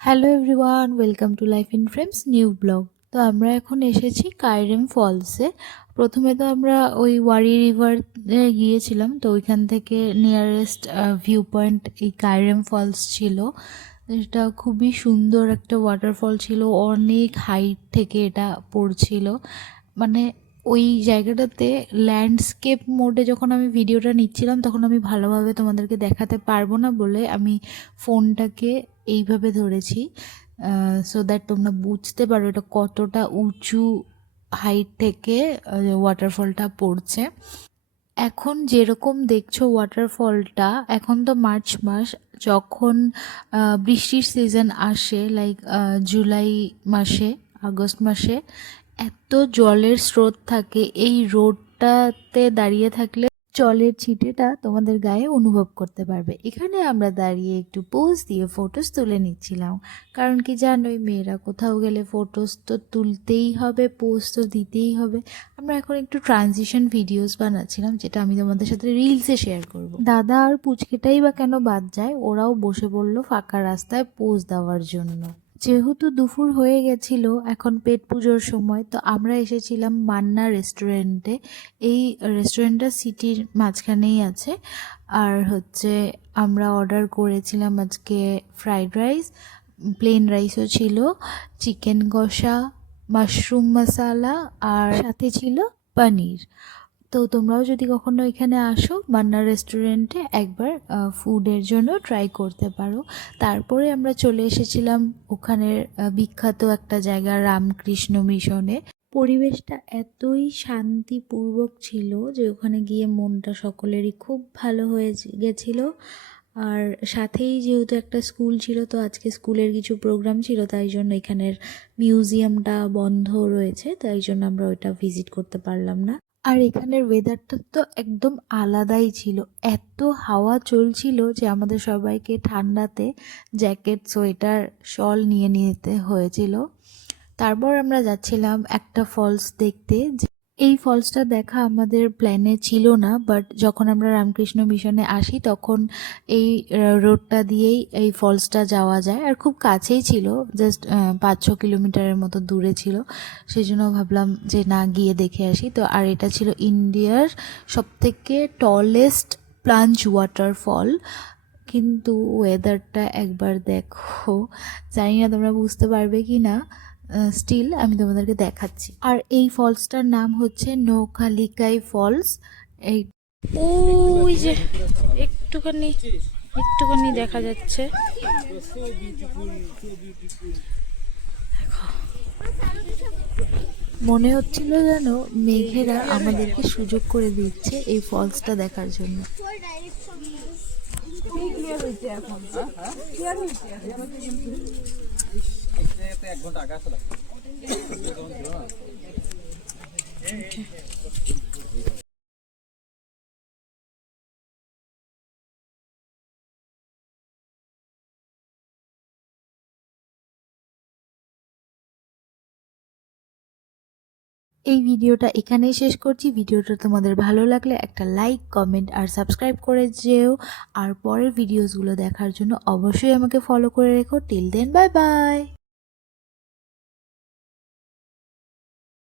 Hello everyone, welcome to life in frames new blog. তো আমরা এখন এসেছি কাইরেম ফলসে। প্রথমে তো আমরা ওই ওয়ারি রিভার গিয়েছিলাম, তো ওইখান থেকে নিয়ারেস্ট ভিউ পয়েন্ট এই কাইরেম ফলস ছিল। এটা খুবই সুন্দর একটা ওয়াটারফল ছিল, অনেক হাইট থেকে এটা পড়ছিল। মানে ওই জায়গাটাতে ল্যান্ডস্কেপ মোডে যখন আমি ভিডিওটা নিচ্ছিলাম তখন আমি ভালোভাবে তোমাদেরকে দেখাতে পারবো না বলে আমি ফোনটাকে এইভাবে ধরেছি, সো দ্যাট তোমরা বুঝতে পারো এটা কতটা উঁচু হাইট থেকে ওয়াটারফলটা পড়ছে। এখন যেরকম দেখছো ওয়াটারফলটা, এখন তো মার্চ মাস, যখন বৃষ্টির সিজন আসে লাইক জুলাই মাসে, আগস্ট মাসে এত জলের স্রোত থাকে, এই রোডটাতে দাঁড়িয়ে থাকলে জলের ছিটেটা তোমাদের গায়ে অনুভব করতে পারবে। এখানে আমরা দাঁড়িয়ে একটু পোজ দিয়ে ফটোস তুলে নিচ্ছিলাম, কারণ কি জানোই, মেয়েরা কোথাও গেলে ফটোস তো তুলতেই হবে, পোজ তো দিতেই হবে। আমরা এখন একটু ট্রানজিশন ভিডিওস বানাচ্ছিলাম, যেটা আমি তোমাদের সাথে রিলসে শেয়ার করব। দাদা আর পুচকিটাই বা কেন বাদ যায়, ওরাও বসে পড়লো ফাঁকা রাস্তায় পোজ দেওয়ার জন্য। যেহেতু দুপুর হয়ে গেছিল, এখন পেট পুজোর সময়, তো আমরা এসেছিলাম মান্না রেস্টুরেন্টে। এই রেস্টুরেন্টটা সিটির মাঝখানেই আছে। আর আমরা অর্ডার করেছিলাম আজকে ফ্রাইড রাইস, প্লেন রাইসও ছিল, চিকেন কষা, মাশরুম মশালা, আর সাথে ছিল পনির। তো তোমরাও যদি কখনো এখানে আসো মান্না রেস্টুরেন্টে, একবার ফুডের জন্য ট্রাই করতে পারো। তারপরে আমরা চলে এসেছিলাম ওখানের বিখ্যাত একটা জায়গা, রামকৃষ্ণ মিশনে। পরিবেশটা এতই শান্তিপূর্বক ছিল যে ওখানে গিয়ে মনটা সকলেরই খুব ভালো হয়ে গেছিলো। আর সাথেই যেহেতু একটা স্কুল ছিল, তো আজকে স্কুলের কিছু প্রোগ্রাম ছিল, তাই জন্য এখানের মিউজিয়ামটা বন্ধ রয়েছে, তাই জন্য আমরা ওইটা ভিজিট করতে পারলাম না। আর এখানের ওয়েদারটা তো একদম আলাদাই ছিল, এত হাওয়া চলছিল যে আমাদের সবাইকে ঠান্ডাতে জ্যাকেট, সোয়েটার, শল নিয়ে নিতে হয়েছিল। তারপর আমরা যাচ্ছিলাম একটা ফলস দেখতে। এই ফলসটা দেখা আমাদের প্ল্যানে ছিল না, বাট যখন আমরা রামকৃষ্ণ মিশনে আসি তখন এই রোডটা দিয়েই এই ফলসটা যাওয়া যায়, আর খুব কাছেই ছিল, জাস্ট 5-6 কিলোমিটারের মতো দূরে ছিল। সেই জন্য ভাবলাম যে না, গিয়ে দেখে আসি। তো আর এটা ছিল ইন্ডিয়ার সবথেকে টলেস্ট প্লাঞ্চ ওয়াটারফল। কিন্তু ওয়েদারটা একবার দেখো, জানি না তোমরা বুঝতে পারবে কি না, স্টিল আমি তোমাদেরকে দেখাচ্ছি। আর এই ফলসটার নাম হচ্ছে নৌখালিকাই ফলস। এই ওই যে একটুখানি একটুখানি দেখা যাচ্ছে, মনে হচ্ছিল যেন মেঘেরা আমাদেরকে সুযোগ করে দিচ্ছে এই ফলসটা দেখার জন্য। এই ভিডিওটা এখানেই শেষ করছি। ভিডিওটা তোমাদের ভালো লাগলে একটা লাইক, কমেন্ট আর সাবস্ক্রাইব করে যেও। আর পরের ভিডিওসগুলো দেখার জন্য অবশ্যই আমাকে ফলো করে রেখো। Till then, bye by.